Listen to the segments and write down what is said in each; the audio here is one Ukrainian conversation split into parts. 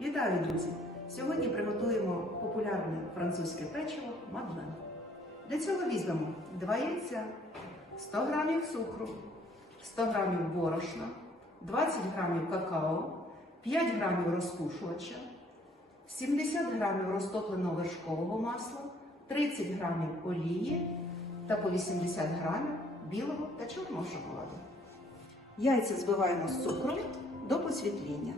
Вітаю, друзі! Сьогодні приготуємо популярне французьке печиво мадлен. Для цього візьмемо 2 яйця, 100 грамів цукру, 100 грамів борошна, 20 грамів какао, 5 грамів розкушувача, 70 грамів розтопленого вершкового масла, 30 грамів олії та по 80 грамів білого та чорного шоколаду. Яйця збиваємо з цукром до посвітління.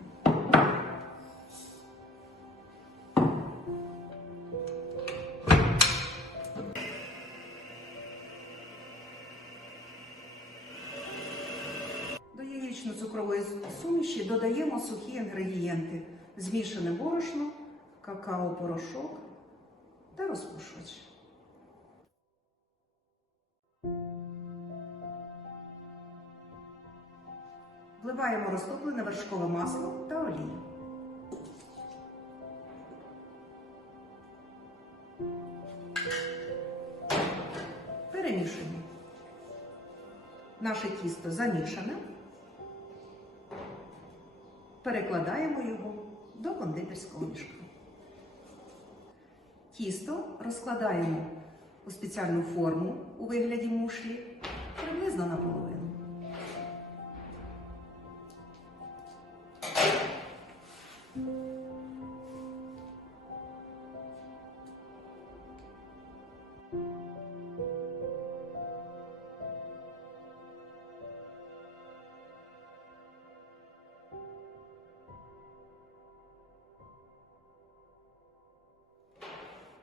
До яєчно-цукрової суміші додаємо сухі інгредієнти: змішане борошно, какао-порошок та розпушувач. Вливаємо розтоплене вершкове масло та олію. Перемішуємо. Наше тісто замішане. Перекладаємо його до кондитерського мішка. Тісто розкладаємо у спеціальну форму у вигляді мушлі приблизно наполовину.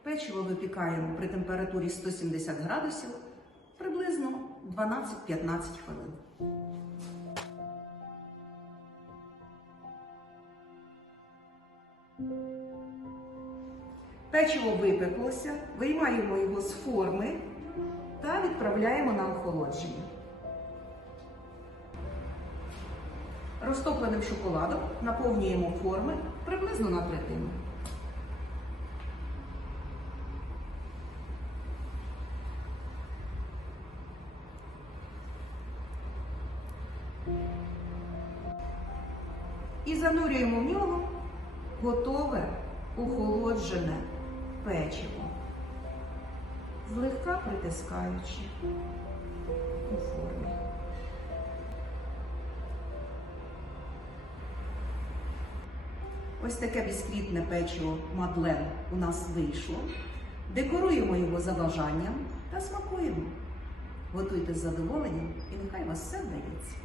Печиво випікаємо при температурі 170 градусів приблизно 12-15 хвилин. Печиво випеклося, виймаємо його з форми та відправляємо на охолодження. Розтопленим шоколадом наповнюємо форми приблизно на третину. І занурюємо в нього готове охолоджене печиво, злегка притискаючи у формі. Ось таке бісквітне печиво Мадлен у нас вийшло. Декоруємо його за бажанням та смакуємо. Готуйте з задоволенням і нехай вас все вдається.